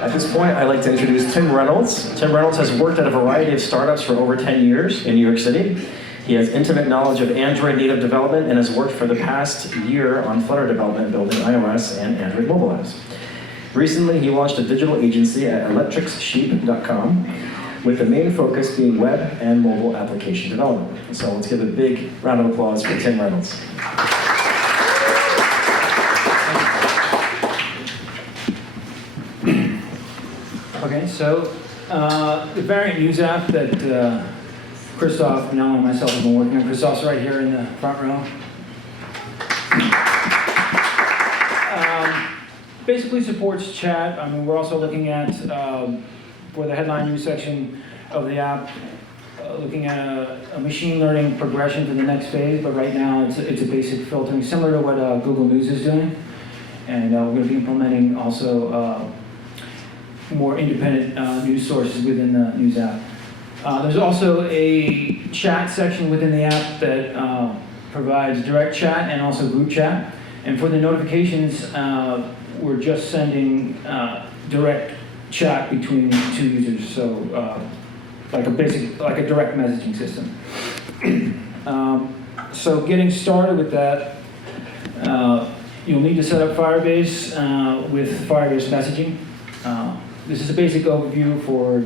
At this point, I'd like to introduce Tim Reynolds. Tim Reynolds has worked at a variety of startups for over 10 years in New York City. He has intimate knowledge of Android native development and has worked for the past year on Flutter development, building iOS and Android mobile apps. Recently, he launched a digital agency at electricsheep.com, with the main focus being web and mobile application development. So let's give a big round of applause for Tim Reynolds. Okay, so the variant news app that Christoph, Manella, and myself have been working on. Christoph's right here in the front row. Basically supports chat. I mean, we're also looking at, for the headline news section of the app, looking at a machine learning progression for the next phase, but right now it's a basic filtering, similar to what Google News is doing. And we're going to be implementing also more independent news sources within the news app. There's also a chat section within the app that provides direct chat and also group chat. And for the notifications, we're just sending direct chat between two users, so like a direct messaging system. So getting started with that, you'll need to set up Firebase with Firebase messaging. This is a basic overview for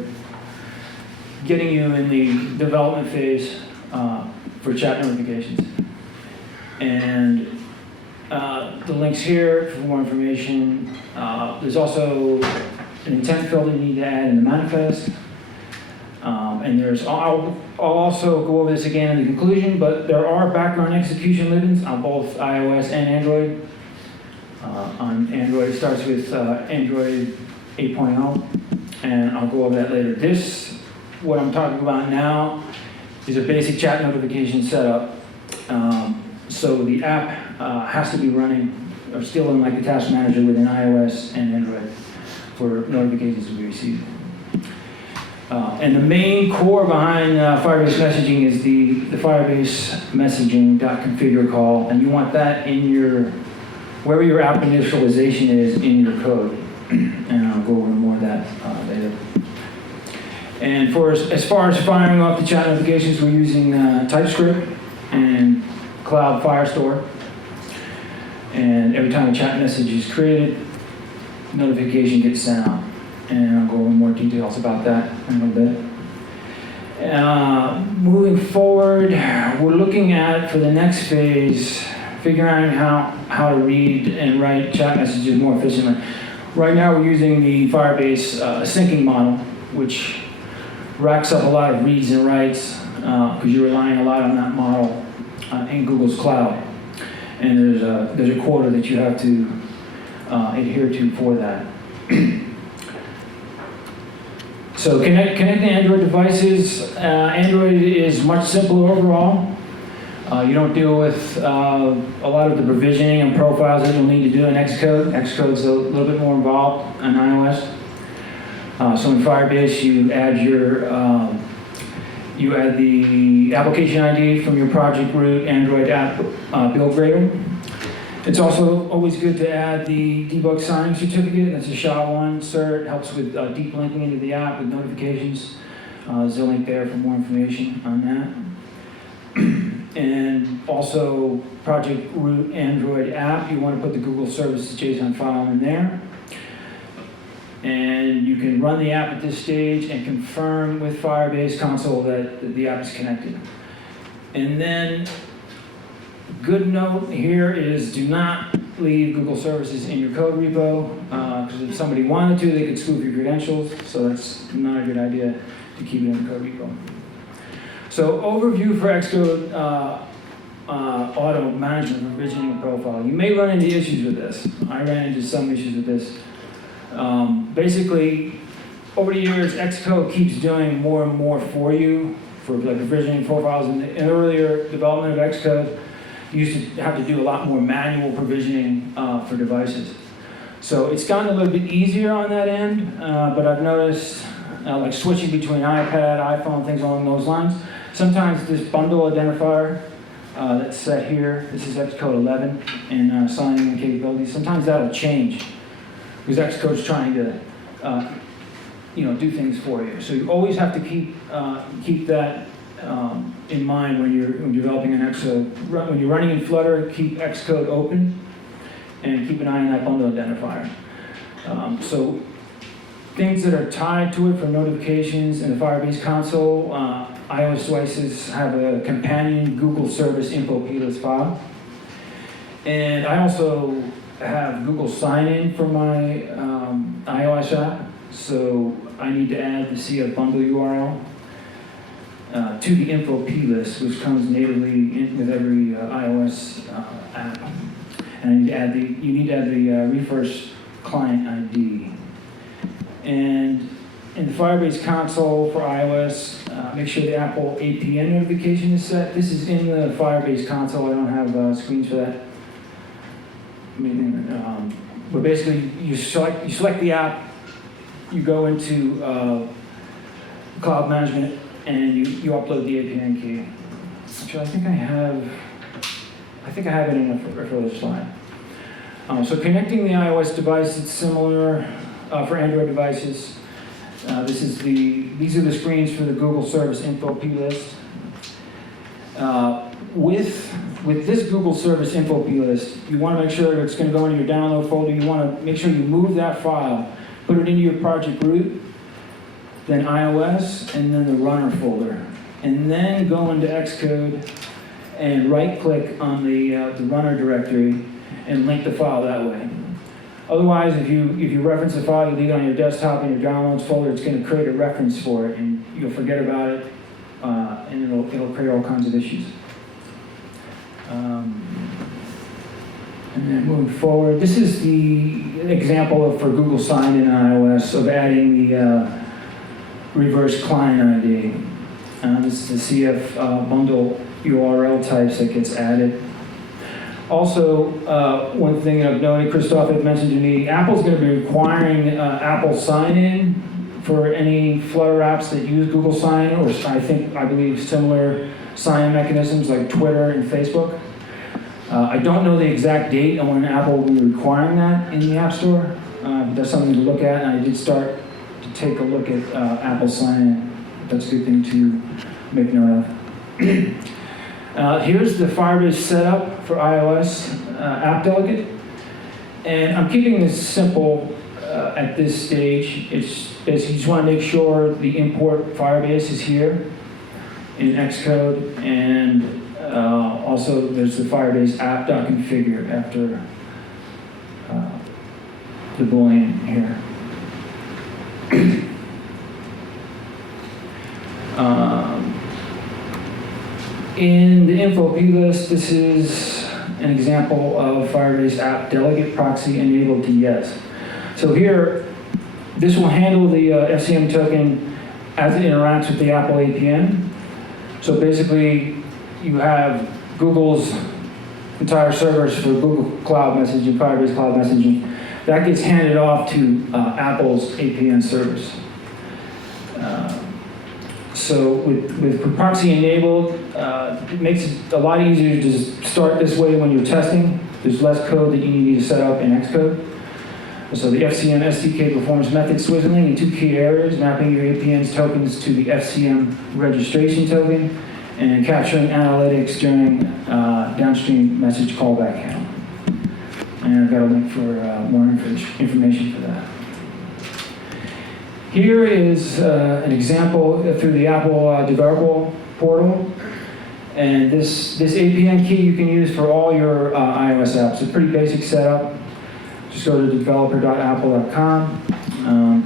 getting you in the development phase for chat notifications. And the links here for more information. There's also an intent field you need to add in the manifest. And I'll also go over this again in the conclusion, but there are background execution libs on both iOS and Android. On Android, it starts with Android 8.0, and I'll go over that later. What I'm talking about now, is a basic chat notification setup. So the app has to be running, or still in like the task manager within iOS and Android for notifications to be received. And the main core behind Firebase messaging is the Firebase messaging.configure call, and you want that in wherever your app initialization is in your code. And I'll go over more of that later. And as far as firing off the chat notifications, we're using TypeScript and Cloud Firestore. And every time a chat message is created, notification gets sent out. And I'll go over more details about that in a little bit. Moving forward, we're looking at, for the next phase, figuring out how to read and write chat messages more efficiently. Right now we're using the Firebase syncing model, which racks up a lot of reads and writes because you're relying a lot on that model in Google's cloud. And there's a quota that you have to adhere to for that. So connecting Android devices. Android is much simpler overall. You don't deal with a lot of the provisioning and profiles that you'll need to do in Xcode. Xcode's a little bit more involved on iOS. So in Firebase, you add the application ID from your project root Android app build Gradle. It's also always good to add the debug signing certificate. That's a SHA-1 cert. Helps with deep linking into the app with notifications. There's a link there for more information on that. And also, project root Android app, you want to put the Google Services JSON file in there. And you can run the app at this stage and confirm with Firebase console that the app is connected. And then, good note here is do not leave Google Services in your code repo, because if somebody wanted to, they could spoof your credentials, so that's not a good idea to keep it in the code repo. So overview for Xcode auto management provisioning and profile. You may run into issues with this. I ran into some issues with this. Basically, over the years, Xcode keeps doing more and more for you for like provisioning profiles. In the earlier development of Xcode, you used to have to do a lot more manual provisioning for devices. So it's gotten a little bit easier on that end, but I've noticed like switching between iPad, iPhone, things along those lines. Sometimes this bundle identifier that's set here, this is Xcode 11 and signing in capabilities, sometimes that'll change because Xcode's trying to do things for you. So you always have to keep that in mind when you're developing an Xcode. When you're running in Flutter, keep Xcode open and keep an eye on that bundle identifier. So things that are tied to it for notifications in the Firebase console, iOS devices have a companion Google service info plist file. And I also have Google sign-in for my iOS app, so I need to add the CF bundle URL to the info plist, which comes natively in with every iOS app. And you need to add the refresh client ID. And in the Firebase console for iOS, make sure the Apple APN notification is set. This is in the Firebase console. I don't have screens for that. But basically, you select the app, you go into cloud management, and you upload the APN key. Actually, I think I have it in a further slide. So connecting the iOS device, it's similar for Android devices. These are the screens for the Google Service Info plist. With this Google Service Info plist, you want to make sure it's going to go into your download folder. You want to make sure you move that file, put it into your project root, then iOS, and then the runner folder. And then go into Xcode and right-click on the runner directory and link the file that way. Otherwise, if you reference the file, you leave it on your desktop in your downloads folder, it's going to create a reference for it, and you'll forget about it, and it'll create all kinds of issues. And then moving forward, this is the example for Google Sign-in on iOS of adding the reverse client ID. This is the CF bundle URL types that gets added. Also, one thing I've noted, Christoph had mentioned to me, Apple's going to be requiring Apple sign-in for any Flutter apps that use Google Sign, or I believe similar sign-in mechanisms like Twitter and Facebook. I don't know the exact date on when Apple will be requiring that in the App Store. That's something to look at, and I did start to take a look at Apple sign-in. That's a good thing to make note of. Here's the Firebase setup for iOS App Delegate. And I'm keeping this simple at this stage. It's basically you just want to make sure the import Firebase is here in Xcode, and also there's the Firebase app.configure after the boolean here. In the info plist, this is an example of Firebase app delegate proxy enabled to yes. So here, this will handle the FCM token as it interacts with the Apple APN. So basically, you have Google's entire servers for Google Cloud Messaging, Firebase Cloud Messaging. That gets handed off to Apple's APN service. So with proxy enabled, it makes it a lot easier to just start this way when you're testing. There's less code that you need to set up in Xcode. So the FCM SDK performs method swizzling in two key areas, mapping your APN's tokens to the FCM registration token and capturing analytics during downstream message callback handle. And I've got a link for more information for that. Here is an example through the Apple Developer Portal. And this APN key you can use for all your iOS apps. It's a pretty basic setup. Just go to developer.apple.com,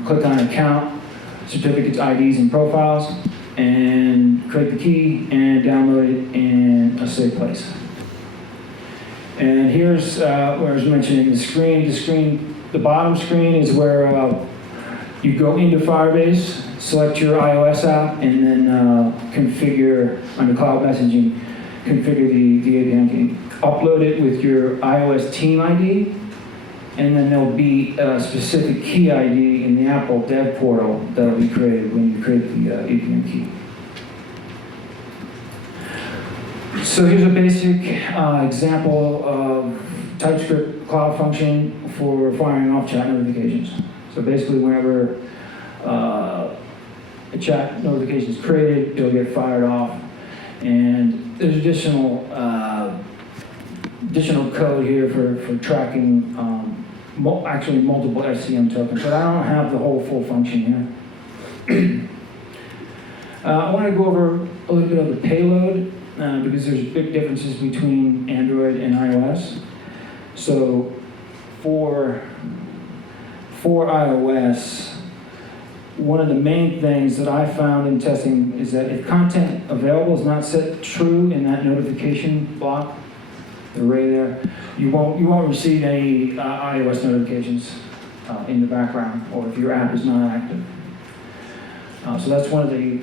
click on Account, Certificates, IDs, and Profiles, and create the key and download it in a safe place. And here's where I was mentioning the screen. The bottom screen is where you go into Firebase, select your iOS app, and then configure, under Cloud Messaging, configure the APN key. Upload it with your iOS team ID, and then there'll be a specific key ID in the Apple Dev Portal that'll be created when you create the APN key. So here's a basic example of TypeScript cloud function for firing off chat notifications. So basically, whenever a chat notification is created, it'll get fired off. And there's additional code here for tracking actually multiple FCM tokens, but I don't have the whole full function here. I want to go over a little bit of the payload because there's big differences between Android and iOS. So for iOS, one of the main things that I found in testing is that if content available is not set true in that notification block, the array there, you won't receive any iOS notifications in the background, or if your app is not active. So that's one of the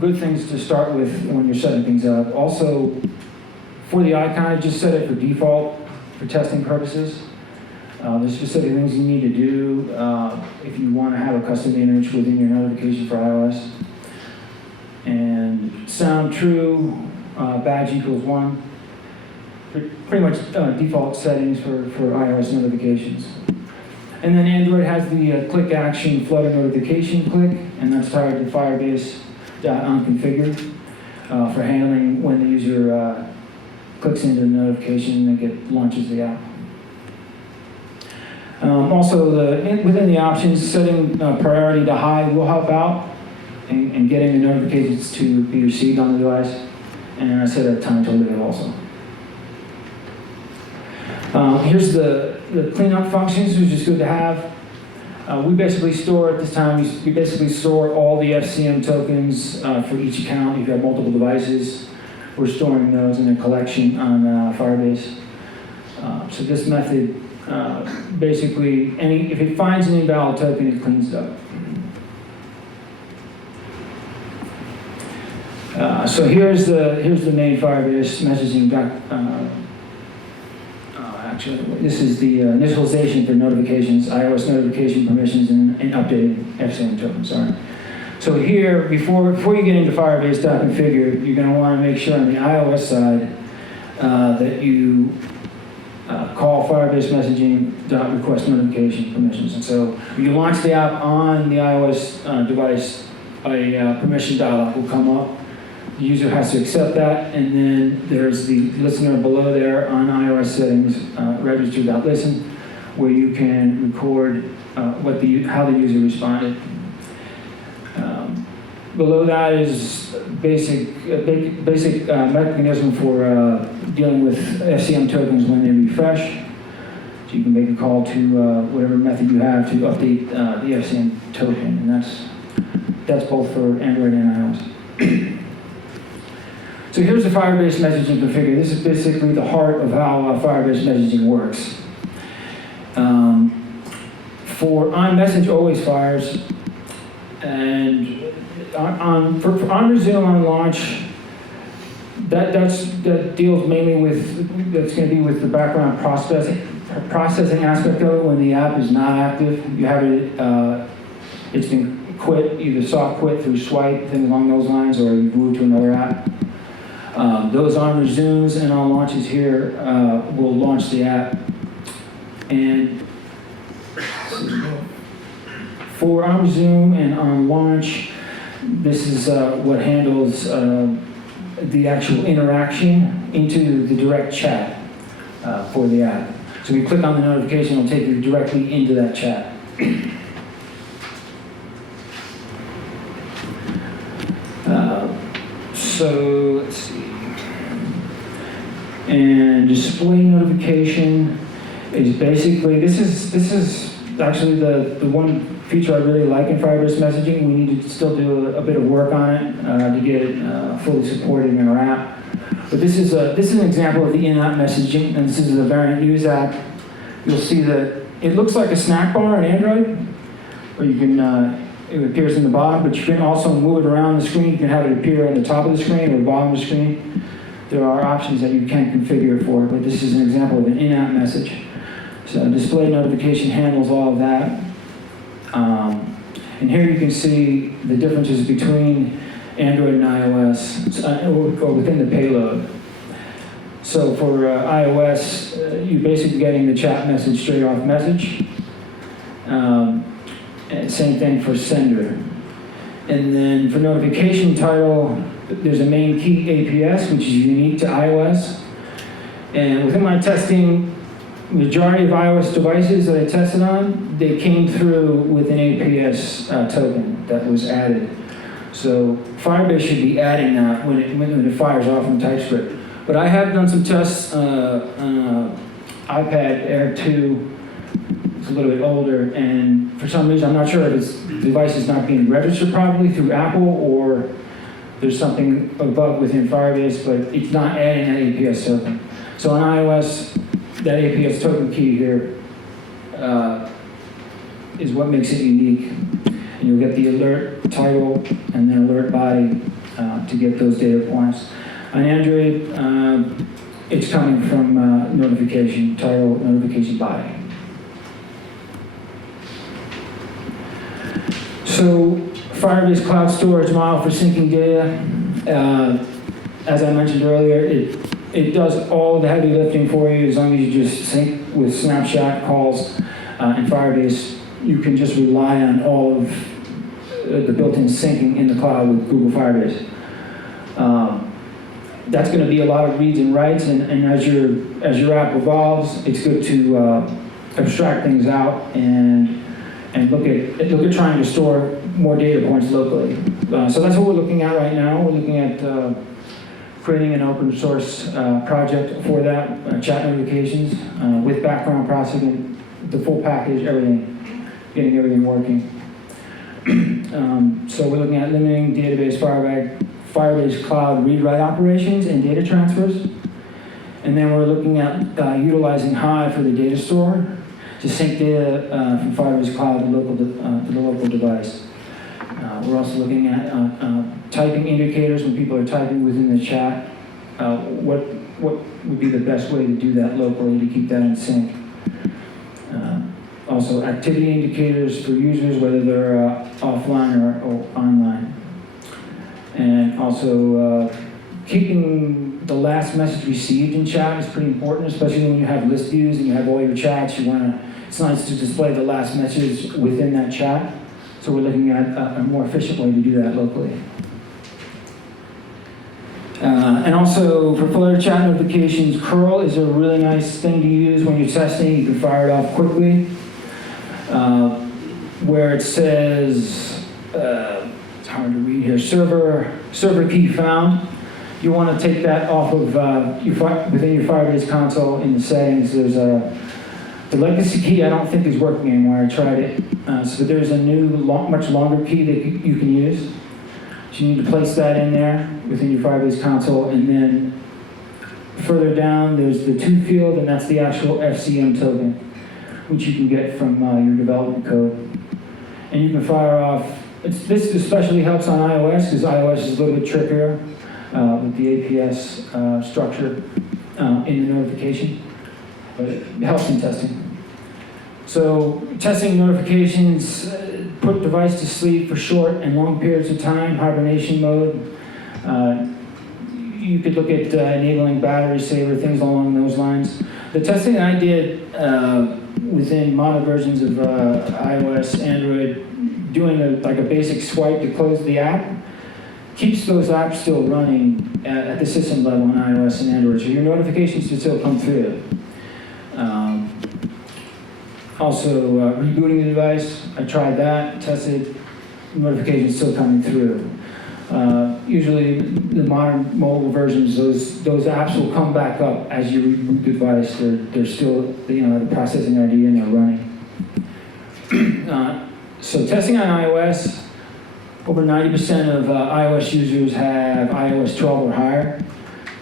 good things to start with when you're setting things up. Also, for the icon, I just set it for default for testing purposes. There's specific things you need to do if you want to have a custom image within your notification for iOS. And sound true, badge equals 1. Pretty much default settings for iOS notifications. And then Android has the click action Flutter notification click, and that's tied to Firebase.onConfigure for handling when the user clicks into the notification and it launches the app. Also, within the options, setting priority to high will help out in getting the notifications to be received on the device. And I set a time to live also. Here's the cleanup functions, which is good to have. We basically store, at this time, we basically store all the FCM tokens for each account. If you have multiple devices, we're storing those in a collection on Firebase. So this method, basically, if it finds an invalid token, it cleans it up. So here's the main Firebase messaging actually, this is the initialization for notifications, iOS notification permissions, and updated FCM tokens. Sorry. So here, before you get into Firebase.configure, you're going to want to make sure on the iOS side that you call Firebase messaging.request notification permissions. And so when you launch the app on the iOS device, a permission dialog will come up. The user has to accept that, and then there's the listener below there on iOS settings, register.listen, where you can record how the user responded. Below that is basic mechanism for dealing with FCM tokens when they refresh. So you can make a call to whatever method you have to update the FCM token, and that's both for Android and iOS. So here's the Firebase messaging configure. This is basically the heart of how Firebase messaging works. For onMessage always fires, and on resume, on launch, that deals mainly with, that's going to be with the background processing aspect of it when the app is not active. You have it, it's been quit, either soft quit through swipe, things along those lines, or you move to another app. Those on resumes and on launches here will launch the app. And for on resume and on launch, this is what handles the actual interaction into the direct chat for the app. So we click on the notification, it'll take you directly into that chat. So let's see. And display notification is basically, this is actually the one feature I really like in Firebase messaging. We need to still do a bit of work on it to get it fully supported in our app. But this is an example of the in-app messaging, and this is a variant news app. You'll see that it looks like a snack bar on Android, where you can, it appears in the bottom, but you can also move it around the screen. You can have it appear on the top of the screen or the bottom of the screen. There are options that you can configure for, but this is an example of an in-app message. So display notification handles all of that. And here you can see the differences between Android and iOS, or within the payload. So for iOS, you're basically getting the chat message straight off message. And same thing for sender. And then for notification title, there's a main key APS, which is unique to iOS. And within my testing, majority of iOS devices that I tested on, they came through with an APS token that was added. So Firebase should be adding that when it fires off in TypeScript. But I have done some tests on iPad Air 2. It's a little bit older, and for some reason, I'm not sure if the device is not being registered properly through Apple, or there's something, a bug within Firebase, but it's not adding that APS token. So on iOS, that APS token key here is what makes it unique. And you'll get the alert title and then alert body to get those data points. On Android, it's coming from notification title, notification body. So Firebase Cloud Storage model for syncing data. As I mentioned earlier, it does all the heavy lifting for you as long as you just sync with snapshot calls. In Firebase, you can just rely on all of the built-in syncing in the cloud with Google Firebase. That's going to be a lot of reads and writes, and as your app evolves, it's good to abstract things out and look at trying to store more data points locally. So that's what we're looking at right now. We're looking at creating an open source project for that, chat notifications with background processing, the full package, everything, getting everything working. So we're looking at limiting database Firebase Cloud read-write operations and data transfers. And then we're looking at utilizing Hive for the data store to sync data from Firebase Cloud to the local device. We're also looking at typing indicators when people are typing within the chat. What would be the best way to do that locally to keep that in sync? Also, activity indicators for users, whether they're offline or online. And also, keeping the last message received in chat is pretty important, especially when you have list views and you have all your chats. It's nice to display the last message within that chat. So we're looking at a more efficient way to do that locally. And also for Flutter chat notifications, curl is a really nice thing to use when you're testing. You can fire it off quickly. Where it says, it's hard to read here, server key found. You want to take that off of within your Firebase console in the settings. There's the legacy key I don't think is working anymore. I tried it. So there's a new, much longer key that you can use. So you need to place that in there within your Firebase console, and then further down there's the to field, and that's the actual FCM token, which you can get from your development code. And you can fire off, this especially helps on iOS, because iOS is a little bit trickier with the APS structure in the notification, but it helps in testing. So testing notifications, put device to sleep for short and long periods of time, hibernation mode. You could look at enabling battery saver, things along those lines. The testing I did within modern versions of iOS, Android, doing like a basic swipe to close the app, keeps those apps still running at the system level on iOS and Android, so your notifications should still come through. Also, rebooting the device, I tried that, tested, notifications still coming through. Usually, the modern mobile versions, those apps will come back up as you reboot the device. They're still, the processing ID and they're running. So testing on iOS, over 90% of iOS users have iOS 12 or higher.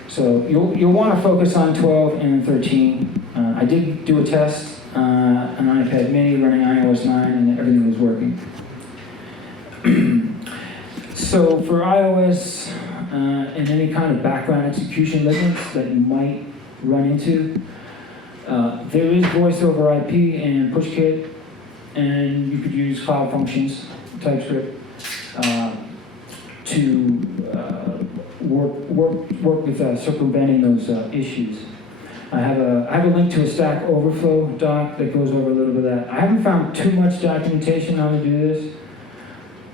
So you'll want to focus on 12 and 13. I did do a test on iPad mini running iOS 9 and everything was working. So for iOS and any kind of background execution limits that you might run into, there is voice over IP and PushKit, and you could use cloud functions, TypeScript, to work with circumventing those issues. I have a link to a Stack Overflow doc that goes over a little bit of that. I haven't found too much documentation on how to do this,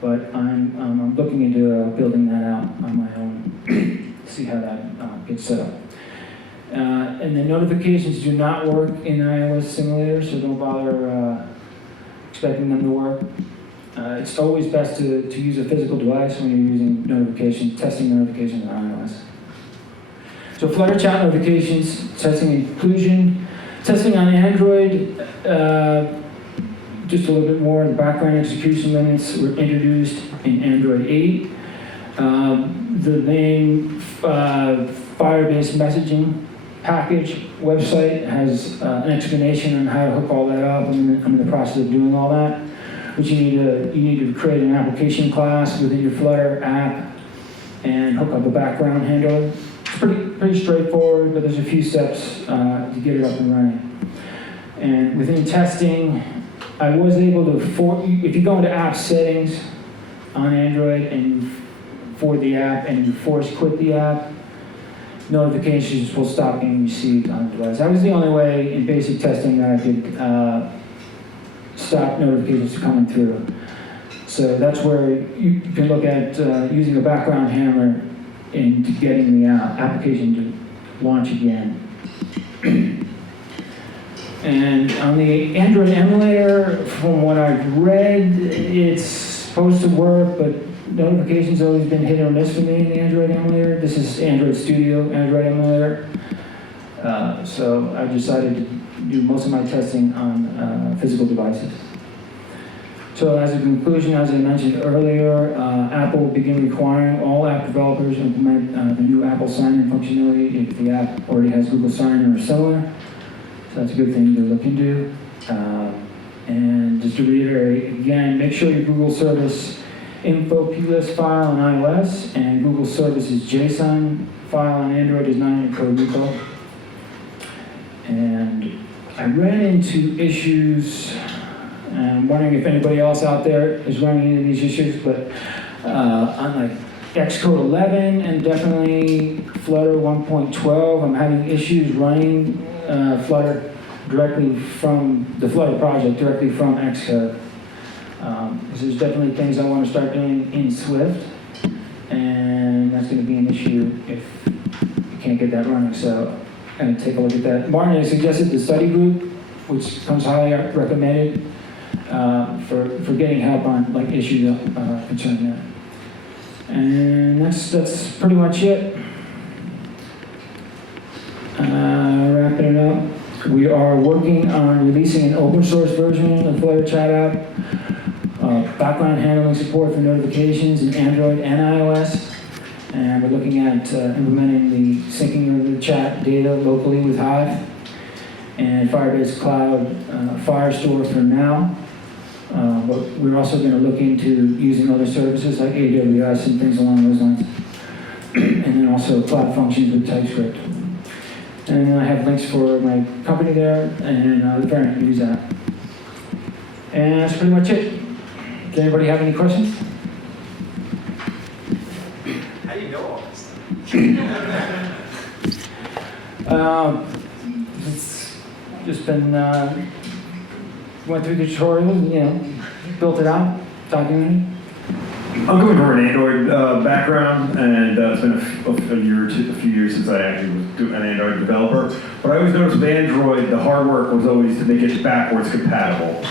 but I'm looking into building that out on my own, see how that gets set up. And the notifications do not work in iOS Simulator, so don't bother expecting them to work. It's always best to use a physical device when you're using notifications, testing notifications on iOS. So Flutter chat notifications, testing inclusion, testing on Android, just a little bit more. The background execution limits were introduced in Android 8. The main Firebase messaging package website has an explanation on how to hook all that up. I'm in the process of doing all that. But you need to create an application class within your Flutter app and hook up a background handler. It's pretty straightforward, but there's a few steps to get it up and running. And within testing, I was able to, if you go into app settings on Android and for the app and you force quit the app, notifications will stop being received on the device. That was the only way in basic testing that I could stop notifications coming through. So that's where you can look at using a background hammer into getting the application to launch again. And on the Android emulator, from what I've read, it's supposed to work, but notifications always been hit or miss for me in the Android emulator. This is Android Studio, Android emulator. So I've decided to do most of my testing on physical devices. So as a conclusion, as I mentioned earlier, Apple will begin requiring all app developers to implement the new Apple sign-in functionality if the app already has Google Sign-in or similar. So that's a good thing to look into. And just to reiterate again, make sure your Google Service info plist file on iOS and Google Services JSON file on Android is not in your code repo. And I ran into issues, and I'm wondering if anybody else out there is running into these issues, but on like Xcode 11 and definitely Flutter 1.12, I'm having issues running Flutter directly from the Flutter project, directly from Xcode. Because there's definitely things I want to start doing in Swift, and that's going to be an issue if you can't get that running. So I'm going to take a look at that. Martin has suggested the study group, which comes highly recommended for getting help on like issues concerning that. And that's pretty much it. Wrapping it up, we are working on releasing an open source version of Flutter Chat app. Background handling support for notifications in Android and iOS. And we're looking at implementing the syncing of the chat data locally with Hive and Firebase Cloud Firestore for now. But we're also going to look into using other services like AWS and things along those lines. And then also cloud functions with TypeScript. And then I have links for my company there and the parent can use that. And that's pretty much it. Does anybody have any questions? How do you know all this stuff? It's just been, went through the tutorials, built it out, documented. I'm coming from an Android background, and it's been a few years since I actually was an Android developer. But I always noticed with Android, the hard work was always to make it backwards compatible.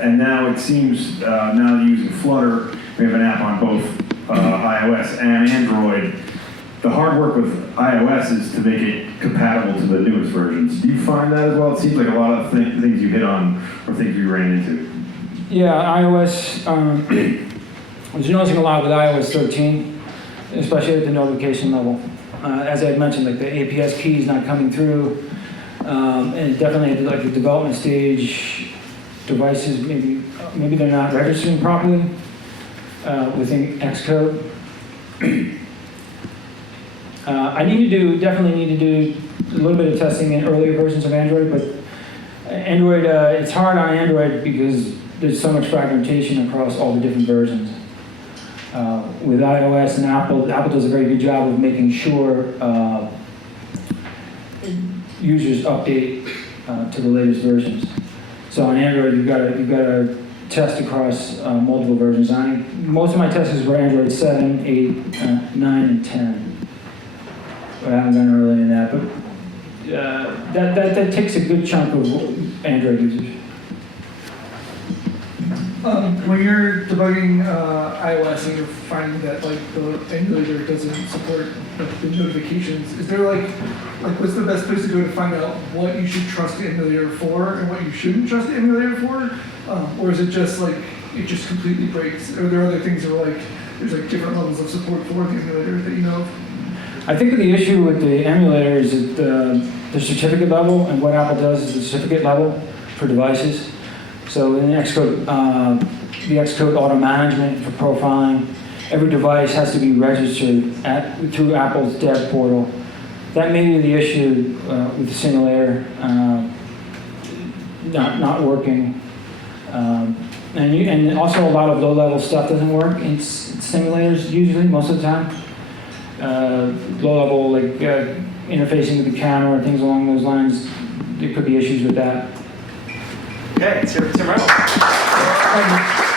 And now it seems, now that using Flutter, we have an app on both iOS and Android. The hard work with iOS is to make it compatible to the newest versions. Do you find that as well? It seems like a lot of things you hit on are things you ran into. Yeah, iOS, I was noticing a lot with iOS 13, especially at the notification level. As I had mentioned, like the APS key is not coming through, and definitely at like the development stage, devices maybe they're not registering properly within Xcode. I definitely need to do a little bit of testing in earlier versions of Android, but Android, it's hard on Android because there's so much fragmentation across all the different versions. With iOS and Apple does a very good job of making sure users update to the latest versions. So on Android, you've got to test across multiple versions. Most of my tests were Android 7, 8, 9, and 10. But I haven't gone early in that. But that takes a good chunk of Android users. When you're debugging iOS and you're finding that like the emulator doesn't support like, the notifications, is there like what's the best place to go to find out what you should trust the emulator for and what you shouldn't trust the emulator for? Or is it just like it just completely breaks? Are there other things that are like there's like different levels of support for the emulator that you know of? I think the issue with the emulator is that the certificate level, and what Apple does is the certificate level for devices. So in Xcode, the Xcode auto management for profiling, every device has to be registered through Apple's dev portal. That may be the issue with the simulator not working. And also a lot of low-level stuff doesn't work in simulators usually, most of the time. Low-level like interfacing with the camera and things along those lines, there could be issues with that. Okay, it's Tim Reynolds.